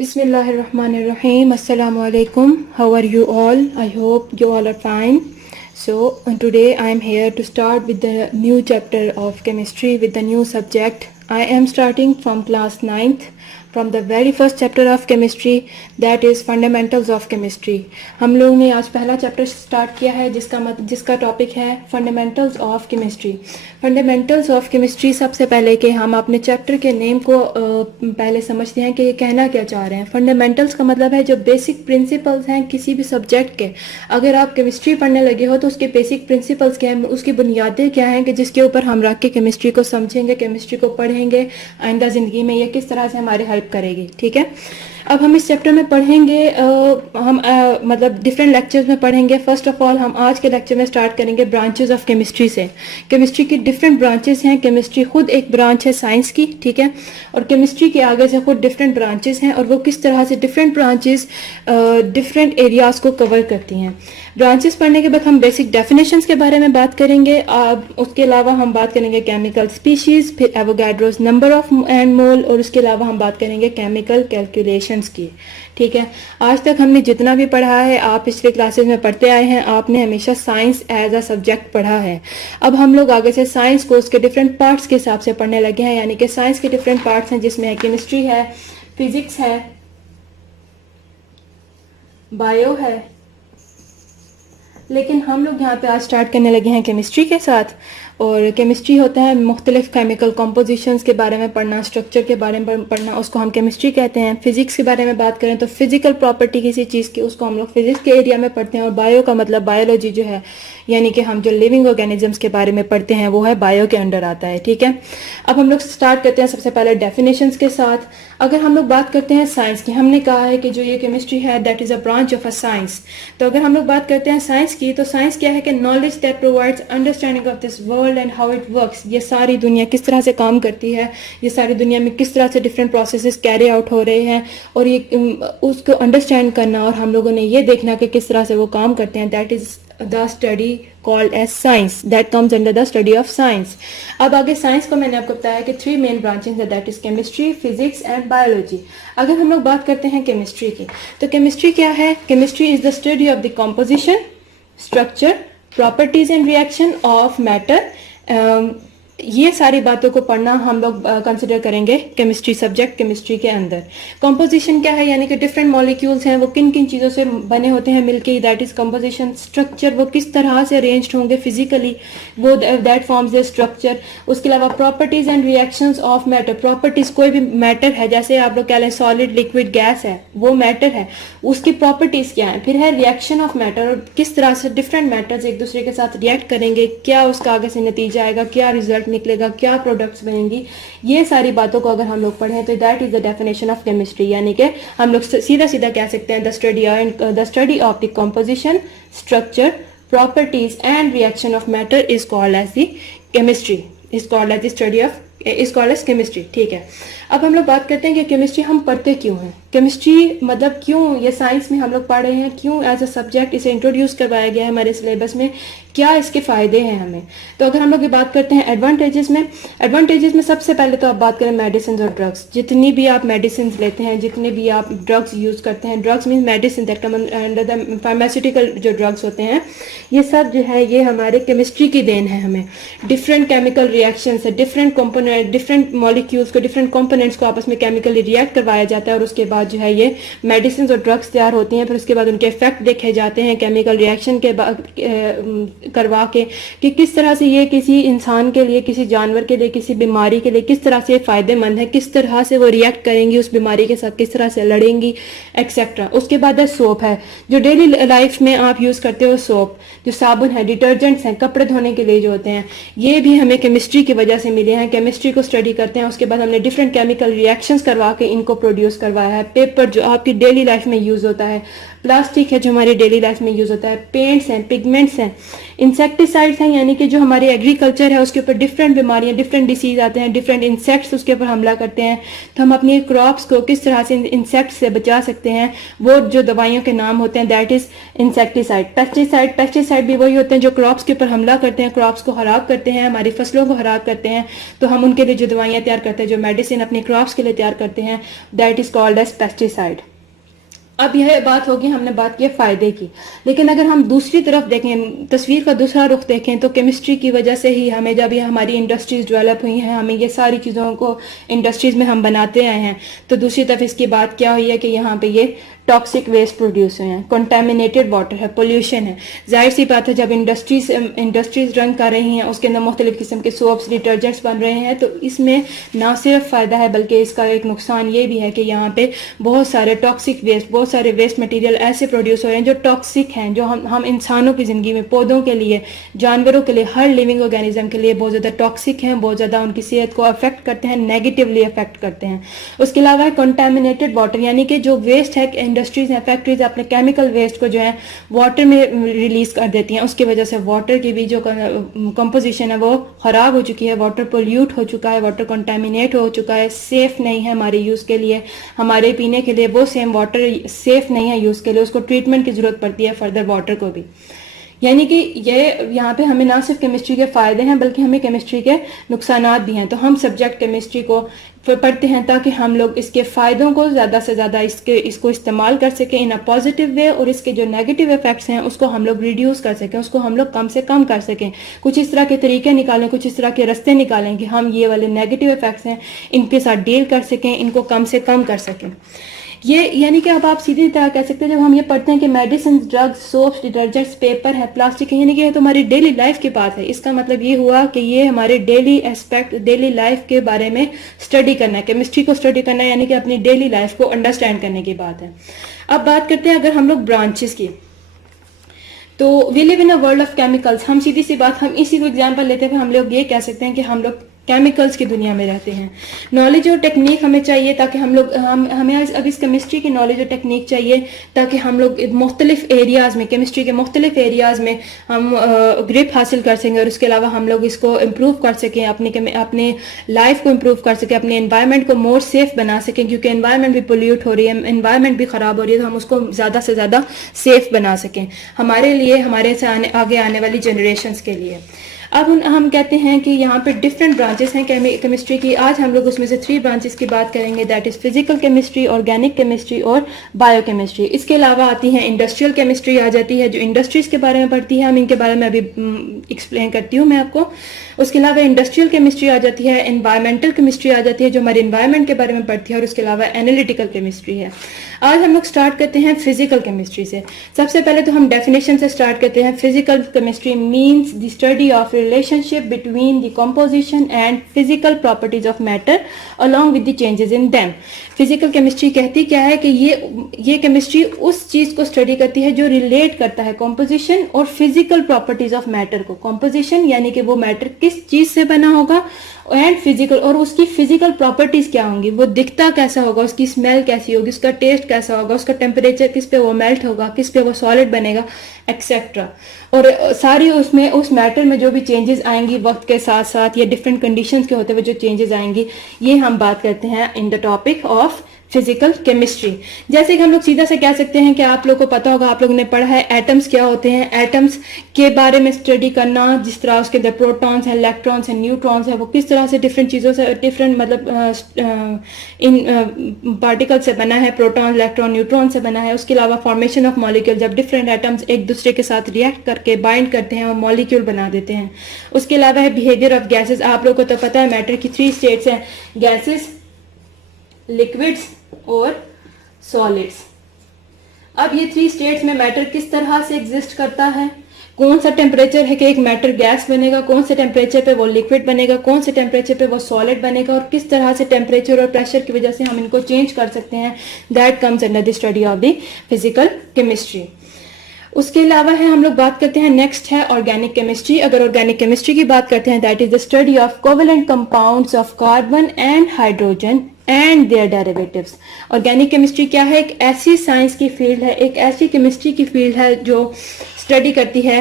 Bismillahirrahmanirrahim. Assalamu alaikum. How are you all? I hope you all are fine. So today I am here to start with the new chapter of chemistry with the new subject. I am starting from class 9th from the very first chapter of chemistry, that is fundamentals of chemistry. हम लोग ने आज पहला chapter start किया है जिसका topic है fundamentals of chemistry. Fundamentals of chemistry, सबसे पहले कि हम अपने चैप्टर के नेम को पहले समझते हैं कि ये कहना क्या चाह रहे हैं. फंडामेंटल्स का मतलब है जो बेसिक प्रिंसिपल्स हैं किसी भी सब्जेक्ट के. अगर आप केमिस्ट्री पढ़ने लगे हो तो उसके बेसिक प्रिंसिपल्स क्या हैं, उसकी बुनियादें क्या हैं कि जिसके ऊपर हम रख के केमिस्ट्री को समझेंगे, केमिस्ट्री को पढ़ेंगे. आइंदा ज़िंदगी में ये किस तरह से हमारे हेल्प करेगी. ठीक है, अब हम इस चैप्टर में पढ़ेंगे, मतलब डिफरेंट लेक्चर्स में पढ़ेंगे. फर्स्ट ऑफ ऑल हम आज के लेक्चर में स्टार्ट करेंगे ब्रांचेस ऑफ केमिस्ट्री से. केमिस्ट्री की डिफरेंट ब्रांचेस हैं. केमिस्ट्री खुद एक ब्रांच है साइंस की, ठीक है, और केमिस्ट्री के आगे से खुद डिफरेंट ब्रांचेस हैं और वो किस तरह से डिफरेंट ब्रांचेस डिफरेंट एरियाज़ को कवर करती हैं. ब्रांचेस पढ़ने के बाद हम बेसिक डेफिनेशंस के बारे में बात करेंगे. उसके अलावा हम बात करेंगे केमिकल स्पीशीज़, फिर एवोगाड्रोस नंबर ऑफ एंड मोल, और उसके अलावा हम बात करेंगे केमिकल कैलकुलेशंस की. ठीक है, आज तक हमने जितना भी पढ़ा है आप पिछले क्लासेस में पढ़ते आए हैं. आपने हमेशा साइंस एज अ सब्जेक्ट पढ़ा है. अब हम लोग आगे से साइंस को उसके डिफरेंट पार्ट्स के हिसाब से पढ़ने लगे हैं. यानी कि साइंस के डिफरेंट पार्ट्स हैं जिसमें केमिस्ट्री है, फिजिक्स है, बायो है. लेकिन हम लोग यहाँ पे आज स्टार्ट करने लगे हैं केमिस्ट्री के साथ. और केमिस्ट्री होता है मुख्तलिफ केमिकल कॉम्पोजिशंस के बारे में पढ़ना, स्ट्रक्चर के बारे में पढ़ना, उसको हम केमिस्ट्री कहते हैं. फिजिक्स के बारे में बात करें तो फिजिकल प्रॉपर्टी किसी चीज़ की, उसको हम लोग फिजिक्स के एरिया में पढ़ते हैं. और बायो का मतलब बायोलॉजी जो है, यानी कि हम जो लिविंग ऑर्गेनिजम्स के बारे में पढ़ते हैं वो है बायो के अंडर आता है. ठीक है, अब हम लोग स्टार्ट करते हैं सबसे पहले डेफिनेशंस के साथ. अगर हम लोग बात करते हैं साइंस की, हमने कहा है कि जो ये केमिस्ट्री है that is a branch of a science. तो अगर हम लोग बात करते हैं साइंस की, तो साइंस क्या है कि knowledge that provides understanding of this world and how it works. ये सारी दुनिया किस तरह से काम करती है, ये सारी दुनिया में किस तरह से डिफरेंट प्रोसेसेस कैरी आउट हो रहे हैं, और ये उसको अंडरस्टैंड करना और हम लोगों ने ये देखना कि किस तरह से वो काम करते हैं, that is the study called as science, that comes under the study of science. अब आगे साइंस को मैंने आपको बताया कि 3 मेन ब्रांचेस है, that is chemistry, physics and biology. अगर हम लोग बात करते हैं केमिस्ट्री की, तो केमिस्ट्री क्या है? Chemistry is the study of the composition, structure, properties and reaction of matter. ये सारी बातों को पढ़ना हम लोग कंसिडर करेंगे केमिस्ट्री सब्जेक्ट. केमिस्ट्री के अंदर कंपोजिशन क्या है, यानी कि डिफरेंट मॉलिक्यूल्स हैं वो किन किन चीज़ों से बने होते हैं मिलके, दैट इज कंपोजिशन. स्ट्रक्चर, वो किस तरह से अरेंज्ड होंगे फिजिकली, वो दैट फॉर्म्स द स्ट्रक्चर. उसके अलावा properties and reactions of matter. Properties, कोई भी मैटर है, जैसे आप लोग कह लें सॉलिड, लिक्विड, गैस है, वो मैटर है, उसकी प्रॉपर्टीज क्या है. फिर है रिएक्शन ऑफ मैटर, किस तरह से डिफरेंट मैटर्स एक दूसरे के साथ रिएक्ट करेंगे, क्या उसका आगे से नतीजा आएगा, क्या रिजल्ट निकलेगा, क्या प्रोडक्ट्स बनेंगी. ये सारी बातों को अगर हम लोग पढ़ें तो that is the definition of chemistry. यानी कि हम लोग सीधा सीधा कह सकते हैं the study of the composition, structure, properties and reaction of matter is called as the chemistry, is called as the study of, is called as chemistry. ठीक है, अब हम लोग बात करते हैं कि केमिस्ट्री हम पढ़ते क्यों हैं. केमिस्ट्री मतलब क्यों ये साइंस में हम लोग पढ़ रहे हैं, क्यों एज अ सब्जेक्ट इसे इंट्रोड्यूस करवाया गया है हमारे सिलेबस में, क्या इसके फ़ायदे हैं हमें. तो अगर हम लोग ये बात करते हैं एडवांटेजेस में सबसे पहले तो आप बात करें मेडिसिन और ड्रग्स. जितनी भी आप मेडिसिन लेते हैं, जितने भी आप ड्रग्स यूज़ करते हैं, drugs mean medicine that come under the pharmaceutical जो ड्रग्स होते हैं, ये सब जो है ये हमारे केमिस्ट्री की देन है. हमें डिफरेंट केमिकल रिएक्शन से डिफरेंट कंपोनेंट, डिफरेंट मॉलिक्यूल्स को, डिफरेंट कंपोनेंट्स को आपस में केमिकली रिएक्ट करवाया जाता है और उसके बाद जो है ये मेडिसिन और ड्रग्स तैयार होती हैं. फिर उसके बाद उनके इफेक्ट देखे जाते हैं केमिकल रिएक्शन के करवा के कि किस तरह से ये किसी इंसान के लिए, किसी जानवर के लिए, किसी बीमारी के लिए किस तरह से फ़ायदेमंद है, किस तरह से वो रिएक्ट करेंगी उस बीमारी के साथ, किस तरह से लड़ेंगी, एक्सेट्रा. उसके बाद है सोप है, जो डेली लाइफ में आप यूज़ करते हो. सोप, जो साबुन है, डिटर्जेंट्स हैं, कपड़े धोने के लिए जो होते हैं, ये भी हमें केमिस्ट्री की वजह से मिले हैं. केमिस्ट्री को स्टडी करते हैं, उसके बाद हमने डिफरेंट केमिकल रिएक्शंस करवा के इनको प्रोड्यूस करवाया है. पेपर जो आपकी डेली लाइफ में यूज़ होता है, प्लास्टिक है जो हमारी डेली लाइफ में यूज़ होता है, पेंट्स हैं, पिगमेंट्स हैं, इंसेक्टिसाइड्स हैं यानी कि जो हमारे एग्रीकल्चर है उसके ऊपर डिफरेंट बीमारियां, डिफरेंट डिसीज आते हैं, डिफरेंट इंसेक्ट्स उसके ऊपर हमला करते हैं, तो हम अपनी क्रॉप्स को किस तरह से इंसेक्ट से बचा सकते हैं, वो जो दवाइयों के नाम होते हैं दैट इज इंसेक्टिसाइड। पेस्टिसाइड भी वही होते हैं जो क्रॉप्स के ऊपर हमला करते हैं, क्रॉप्स को खराब करते हैं, हमारी फसलों को खराब करते हैं, तो हम उनके लिए जो दवाइयाँ तैयार करते हैं, जो मेडिसिन अपनी क्रॉप्स के लिए तैयार करते हैं, that is called as pesticide. अब यह बात होगी, हमने बात की फायदे की, लेकिन अगर हम दूसरी तरफ देखें, तस्वीर का दूसरा रुख देखें, तो केमिस्ट्री की वजह से ही हमें, जब ये हमारी इंडस्ट्रीज डेवलप हुई हैं, हमें ये सारी चीज़ों को इंडस्ट्रीज में हम बनाते आए हैं, तो दूसरी तरफ इसकी बात क्या हुई है कि यहाँ पे ये टॉक्सिक वेस्ट प्रोड्यूस हुए हैं, कंटेमिनेटेड वाटर है, पोल्यूशन है। जाहिर सी बात है जब इंडस्ट्रीज रन कर रही हैं, उसके अंदर मुख्तलिफ किस्म के सोप्स, डिटर्जेंट्स बन रहे हैं, तो इसमें ना सिर्फ फ़ायदा है बल्कि इसका एक नुकसान ये भी है कि यहाँ पे बहुत सारे टॉक्सिक वेस्ट, बहुत सारे वेस्ट मटेरियल ऐसे प्रोड्यूस हो रहे हैं जो टॉक्सिक हैं, जो हम इंसानों की ज़िंदगी में, पौधों के लिए, जानवरों के लिए, हर लिविंग ऑर्गेनिज्म के लिए बहुत ज़्यादा टॉक्सिक हैं, बहुत ज़्यादा उनकी सेहत को अफेक्ट करते हैं, नेगेटिवली अफेक्ट करते हैं। उसके अलावा कंटेमिनेटेड वाटर यानी कि जो वेस्ट है, इंडस्ट्रीज हैं, फैक्ट्रीज अपने केमिकल वेस्ट को जो है वाटर में रिलीज कर देती हैं, उसकी वजह से वाटर की भी जो कंपोजिशन है वो ख़राब हो चुकी है, वाटर पोल्यूट हो चुका है, वाटर कंटेमिनेट हो चुका है, सेफ़ नहीं है हमारे यूज़ के लिए, हमारे पीने के लिए वो सेम वाटर सेफ़ नहीं है यूज़ के लिए, उसको ट्रीटमेंट की ज़रूरत पड़ती है फर्दर वाटर को भी। यानी कि ये यहाँ पे हमें ना सिर्फ केमिस्ट्री के फ़ायदे हैं बल्कि हमें केमिस्ट्री के नुकसानात भी हैं, तो हम सब्जेक्ट केमिस्ट्री को पढ़ते हैं ताकि हम लोग इसके फ़ायदों को ज़्यादा से ज़्यादा इसको इस्तेमाल कर सकें इन अ पॉजिटिव वे, और इसके जो नेगेटिव इफ़ेक्ट्स हैं उसको हम लोग रिड्यूस कर सकें, उसको हम लोग कम से कम कर सकें। कुछ इस तरह के तरीके निकालें, कुछ इस तरह के रास्ते निकालें कि हम ये वाले नेगेटिव इफ़ेक्ट्स हैं इनके साथ डील कर सकें, इनको कम से कम कर सकें। ये यानी कि अब आप सीधी तरह कह सकते हैं, जब हम ये पढ़ते हैं कि medicine, drugs, soaps, detergents, paper है, प्लास्टिक है, यानी कि ये तो हमारी डेली लाइफ की बात है। इसका मतलब ये हुआ कि ये हमारे डेली एस्पेक्ट, डेली लाइफ के बारे में स्टडी करना है, केमिस्ट्री को स्टडी करना है, यानी कि अपनी डेली लाइफ को अंडरस्टैंड करने की बात है। अब बात करते हैं अगर हम लोग ब्रांचेस की, तो we live in a world of chemicals. हम सीधी सी बात, हम इसी को एग्जांपल लेते हुए हम लोग ये कह सकते हैं कि हम लोग केमिकल्स की दुनिया में रहते हैं। नॉलेज और टेक्निक हमें चाहिए ताकि हमें अब इस केमिस्ट्री की नॉलेज और टेक्निक चाहिए ताकि हम लोग मुख्तलिफ एरियाज़ में, केमिस्ट्री के मुख्तलिफ एरियाज़ में हम ग्रिप हासिल कर सकें, और उसके अलावा हम लोग इसको इम्प्रूव कर सकें, अपने लाइफ को इम्प्रूव कर सकें, अपने एनवायरनमेंट को मोर सेफ बना सकें, क्योंकि एनवायरनमेंट भी पोल्यूट हो रही है, एनवायरनमेंट भी ख़राब हो रही है, तो हम उसको ज़्यादा से ज़्यादा सेफ बना सकें हमारे लिए, हमारे से आगे आने वाली जनरेशन्स के लिए। अब हम कहते हैं कि यहाँ पे डिफरेंट ब्रांचेस हैं केमिस्ट्री की। आज हम लोग उसमें से 3 ब्रांचेस की बात करेंगे, that is physical chemistry, organic chemistry और बायोकेमिस्ट्री। इसके अलावा आती है इंडस्ट्रियल केमिस्ट्री, आ जाती है जो इंडस्ट्रीज के बारे में पढ़ती है, हम इनके बारे में अभी एक्सप्लेन करती हूँ मैं आपको। उसके अलावा इंडस्ट्रियल केमिस्ट्री आ जाती है, एनवायरमेंटल केमिस्ट्री आ जाती है जो हमारे एनवायरनमेंट के बारे में पढ़ती है, और उसके अलावा एनालिटिकल केमिस्ट्री है। आज हम लोग स्टार्ट करते हैं फिजिकल केमिस्ट्री से। सबसे पहले तो हम डेफिनेशन से स्टार्ट करते हैं। Physical chemistry means the study of relationship between the composition and physical properties of matter along with the changes in them। Physical chemistry कहती क्या है कि ये केमिस्ट्री उस चीज को स्टडी करती है जो रिलेट करता है कॉम्पोजिशन और फिजिकल प्रॉपर्टीज ऑफ मैटर को। कॉम्पोजिशन यानी कि वो मैटर किस चीज से बना होगा, एंड फिजिकल, और उसकी फिजिकल प्रॉपर्टीज क्या होंगी, वो दिखता कैसा होगा, उसकी स्मेल कैसी होगी, उसका टेस्ट कैसा होगा, उसका टेम्परेचर किस पे वो मेल्ट होगा, किस पे वो सॉलिड बनेगा, एक्सेट्रा। और सारी उसमें उस मैटर में जो भी चेंजेस आएंगी वक्त के साथ साथ या डिफरेंट कंडीशंस के होते हुए जो चेंजेस आएंगी, ये हम बात करते हैं in the topic of physical chemistry. जैसे कि हम लोग सीधा से कह सकते हैं कि आप लोग को पता होगा, आप लोगों ने पढ़ा है एटम्स क्या होते हैं। एटम्स के बारे में स्टडी करना, जिस तरह उसके अंदर प्रोटॉन्स हैं, इलेक्ट्रॉन्स हैं, न्यूट्रॉन्स हैं, वो किस तरह से डिफरेंट चीज़ों से, डिफरेंट मतलब इन पार्टिकल से बना है, प्रोटॉन, इलेक्ट्रॉन, न्यूट्रॉन से बना है। उसके अलावा फॉर्मेशन ऑफ मॉलिक्यूल, जब डिफरेंट एटम्स एक दूसरे के साथ रिएक्ट करके बाइंड करते हैं और मॉलिक्यूल बना देते हैं। उसके अलावा है बिहेवियर ऑफ गैसेज। आप लोग को तो पता है मैटर की 3 स्टेट्स हैं, गैसेज, लिक्विड्स और सॉलिड्स। अब ये 3 स्टेट्स में मैटर किस तरह से एग्जिस्ट करता है, कौन सा टेम्परेचर है कि एक मैटर गैस बनेगा, कौन से टेम्परेचर पे वो लिक्विड बनेगा, कौन से टेम्परेचर पे वो सॉलिड बनेगा, और किस तरह से टेम्परेचर और प्रेशर की वजह से हम इनको चेंज कर सकते हैं, that comes under the study of the physical chemistry. उसके अलावा है हम लोग बात करते हैं, नेक्स्ट है ऑर्गेनिक केमिस्ट्री। अगर ऑर्गेनिक केमिस्ट्री की बात करते हैं, that is the study of covalent compounds of carbon and hydrogen and their derivatives. Organic chemistry क्या है? एक ऐसी साइंस की फील्ड है, एक ऐसी केमिस्ट्री की फील्ड है जो स्टडी करती है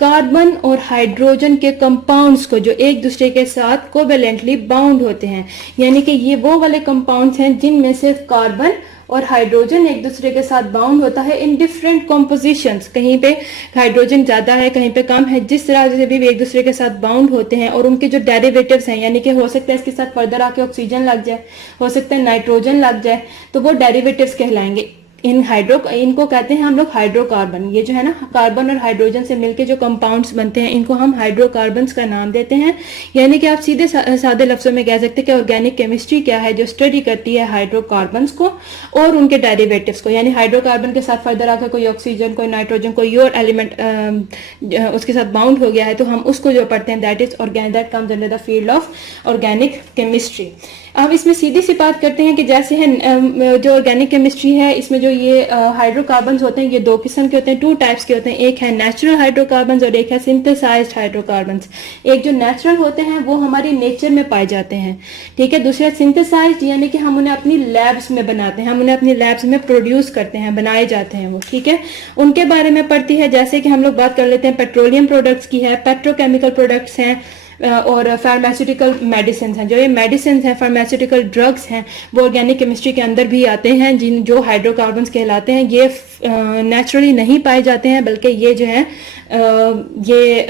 कार्बन और हाइड्रोजन के कंपाउंड्स को जो एक दूसरे के साथ कोवेलेंटली बाउंड होते हैं। यानी कि ये वो वाले कंपाउंड्स हैं जिनमें सिर्फ कार्बन और हाइड्रोजन एक दूसरे के साथ बाउंड होता है इन डिफरेंट कॉम्पोजिशंस। कहीं पे हाइड्रोजन ज्यादा है, कहीं पे कम है, जिस तरह से भी एक दूसरे के साथ बाउंड होते हैं। और उनके जो डेरिवेटिव्स हैं, यानी कि हो सकता है इसके साथ फर्दर आके ऑक्सीजन लग जाए, हो सकता है नाइट्रोजन लग जाए, तो वो डेरिवेटिव्स कहलाएंगे। इनको कहते हैं हम लोग हाइड्रोकार्बन। ये जो है ना, कार्बन और हाइड्रोजन से मिलके जो कंपाउंड्स बनते हैं, इनको हम हाइड्रोकार्बन्स का नाम देते हैं। यानी कि आप सीधे सादे लफ्जों में कह सकते हैं कि ऑर्गेनिक केमिस्ट्री क्या है? जो स्टडी करती है हाइड्रोकार्बन्स को और उनके डेरिवेटिव्स को। यानी हाइड्रोकार्बन के साथ फर्दर आकर कोई ऑक्सीजन, कोई नाइट्रोजन, कोई और एलिमेंट उसके साथ बाउंड हो गया है, तो हम उसको जो पढ़ते हैं that comes under the field of organic chemistry. अब इसमें सीधी सी बात करते हैं कि जैसे है जो ऑर्गेनिक केमिस्ट्री है, इसमें जो ये हाइड्रोकार्बन्स होते हैं, ये दो किस्म के होते हैं, टू टाइप्स के होते हैं। एक है नेचुरल हाइड्रोकार्बन्स और एक है सिंथेसाइज्ड हाइड्रोकार्बन्स। एक जो नेचुरल होते हैं वो हमारी नेचर में पाए जाते हैं, ठीक है। दूसरा सिंथेसाइज्ड, यानी कि हम उन्हें अपनी लैब्स में बनाते हैं, हम उन्हें अपनी लैब्स में प्रोड्यूस करते हैं, बनाए जाते हैं वो, ठीक है। उनके बारे में पढ़ती है, जैसे कि हम लोग बात कर लेते हैं पेट्रोलियम प्रोडक्ट्स की है, पेट्रोकेमिकल प्रोडक्ट्स हैं और फार्मास्यूटिकल मेडिसिन हैं। जो ये मेडिसिन हैं, फार्मास्यूटिकल ड्रग्स हैं, वो ऑर्गेनिक केमिस्ट्री के अंदर भी आते हैं, जो हाइड्रोकार्बन्स कहलाते हैं। ये नेचुरली नहीं पाए जाते हैं, बल्कि ये जो है ये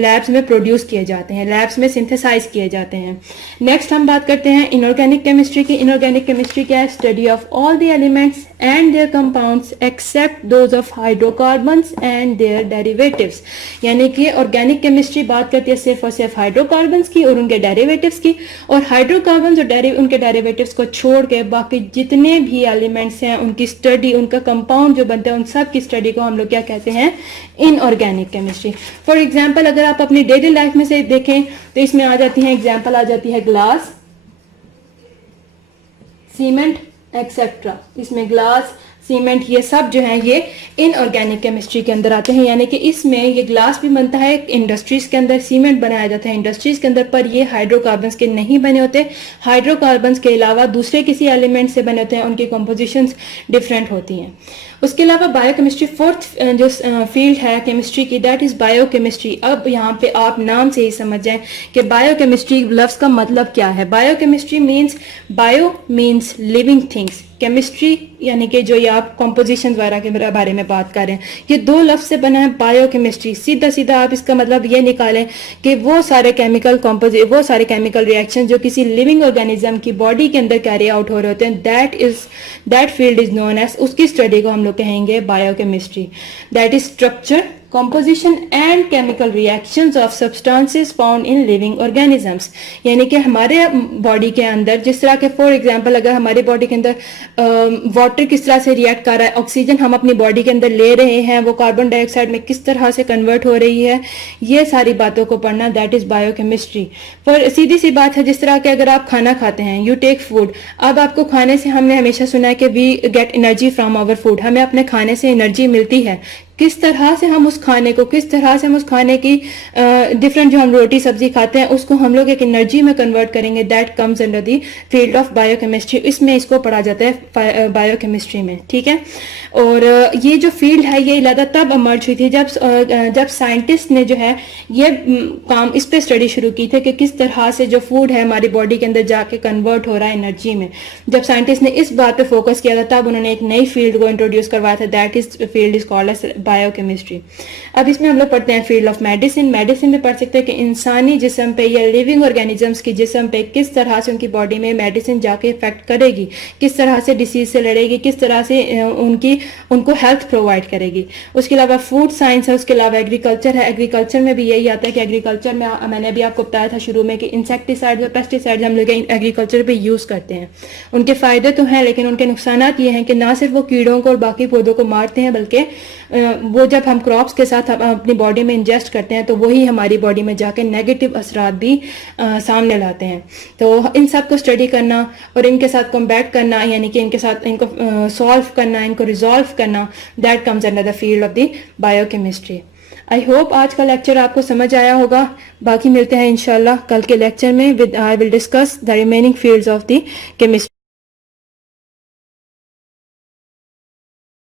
लैब्स में प्रोड्यूस किए जाते हैं, लैब्स में सिंथेसाइज किए जाते हैं। नेक्स्ट हम बात करते हैं इनऑर्गेनिक केमिस्ट्री की। इनऑर्गेनिक केमिस्ट्री क्या है? Study of all the elements and their compounds except those of hydrocarbons and their derivatives. यानी कि ऑर्गेनिक केमिस्ट्री बात करती है सिर्फ और सिर्फ हाइड्रोकार्बन्स की और उनके डेरिवेटिव्स की, और हाइड्रोकार्बन्स और उनके डेरिवेटिव्स को छोड़ के बाकी जितने भी एलिमेंट्स हैं, उनकी स्टडी, उनका कंपाउंड जो बनता है, उन सब की स्टडी को हम लोग क्या कहते हैं? Inorganic chemistry. फॉर एग्जाम्पल अगर आप अपनी डेली लाइफ में से देखें तो इसमें आ जाती है एग्जाम्पल, आ जाती है ग्लास, सीमेंट एक्सेट्रा। इसमें ग्लास, सीमेंट, ये सब जो है ये इनऑर्गेनिक केमिस्ट्री के अंदर आते हैं। यानी कि इसमें ये ग्लास भी बनता है इंडस्ट्रीज के अंदर, सीमेंट बनाया जाता है इंडस्ट्रीज के अंदर, पर ये हाइड्रोकार्बन्स के नहीं बने होते। हाइड्रोकार्बन्स के अलावा दूसरे किसी एलिमेंट से बने होते हैं, उनकी कंपोजिशंस डिफरेंट होती हैं। उसके अलावा बायोकेमिस्ट्री, फोर्थ जो फील्ड है केमिस्ट्री की, दैट इज बायोकेमिस्ट्री। अब यहाँ पे आप नाम से ही समझ जाएं कि बायोकेमिस्ट्री लफ्ज का मतलब क्या है। Biochemistry means, bio means living things, chemistry यानी कि जो ये आप कॉम्पोजिशन वगैरह के बारे में बात कर रहे हैं, ये दो लफ्ज से बना है बायोकेमिस्ट्री। सीधा सीधा आप इसका मतलब ये निकालें कि वो सारे केमिकल रिएक्शन जो किसी लिविंग ऑर्गेनिज्म की बॉडी के अंदर कैरी आउट हो रहे होते हैं, that field is known as, उसकी स्टडी को हम लोग कहेंगे biochemistry. That is structure, composition and chemical reactions of substances found in living organisms। यानी कि हमारे बॉडी के अंदर जिस तरह के, फॉर एग्जांपल अगर हमारी बॉडी के अंदर वाटर किस तरह से रिएक्ट कर रहा है, ऑक्सीजन हम अपनी बॉडी के अंदर ले रहे हैं, वो कार्बन डाइऑक्साइड में किस तरह से कन्वर्ट हो रही है, ये सारी बातों को पढ़ना, दैट इज बायोकेमिस्ट्री। पर सीधी सी बात है, जिस तरह के अगर आप खाना खाते हैं, यू टेक फूड, अब आपको खाने से, हमने हमेशा सुना है कि we get energy from our food, हमें अपने खाने से एनर्जी मिलती है। किस तरह से हम उस खाने को, किस तरह से हम उस खाने की डिफरेंट जो हम रोटी सब्जी खाते हैं उसको हम लोग एक एनर्जी में कन्वर्ट करेंगे, that comes under the field of biochemistry. इसमें इसको पढ़ा जाता है बायोकेमिस्ट्री में, ठीक है। और ये जो फील्ड है ये इलादा तब इमर्ज हुई थी जब साइंटिस्ट ने जो है ये काम इस पे स्टडी शुरू की थी कि किस तरह से जो फूड है हमारी बॉडी के अंदर जाके कन्वर्ट हो रहा है एनर्जी में। जब साइंटिस्ट ने इस बात पे फोकस किया था तब उन्होंने एक नई फील्ड को इंट्रोड्यूस करवाया था, that is field is called as biochemistry. अब इसमें हम लोग पढ़ते हैं फील्ड ऑफ मेडिसिन। मेडिसिन में पढ़ सकते हैं कि इंसानी जिस्म पे या लिविंग ऑर्गेनिजम्स की जिस्म पे किस तरह से उनकी बॉडी में मेडिसिन जाके इफेक्ट करेगी, किस तरह से डिसीज से लड़ेगी, किस तरह से उनको हेल्थ प्रोवाइड करेगी। उसके अलावा फूड साइंस है, उसके अलावा एग्रीकल्चर है। एग्रीकल्चर में भी यही आता है कि एग्रीकल्चर में मैंने अभी आपको बताया था शुरू में कि इंसेक्टिसाइड और पेस्टिसाइड हम लोग एग्रीकल्चर पे यूज करते हैं। उनके फायदे तो हैं लेकिन उनके नुकसान ये हैं कि ना सिर्फ वो कीड़ों को और बाकी पौधों को मारते हैं, बल्कि वो जब हम क्रॉप्स के साथ अपनी बॉडी में इंजेस्ट करते हैं तो वही हमारी बॉडी में जाके नेगेटिव असरात भी सामने लाते हैं। तो इन सब को स्टडी करना और इनके साथ कॉम्बैट करना, यानी कि इनको सॉल्व करना, इनको रिजॉल्व करना, that comes under the field of the biochemistry. I hope आज का लेक्चर आपको समझ आया होगा। बाकी मिलते हैं इंशाल्लाह कल के लेक्चर में with I will discuss the remaining fields of the chemistry.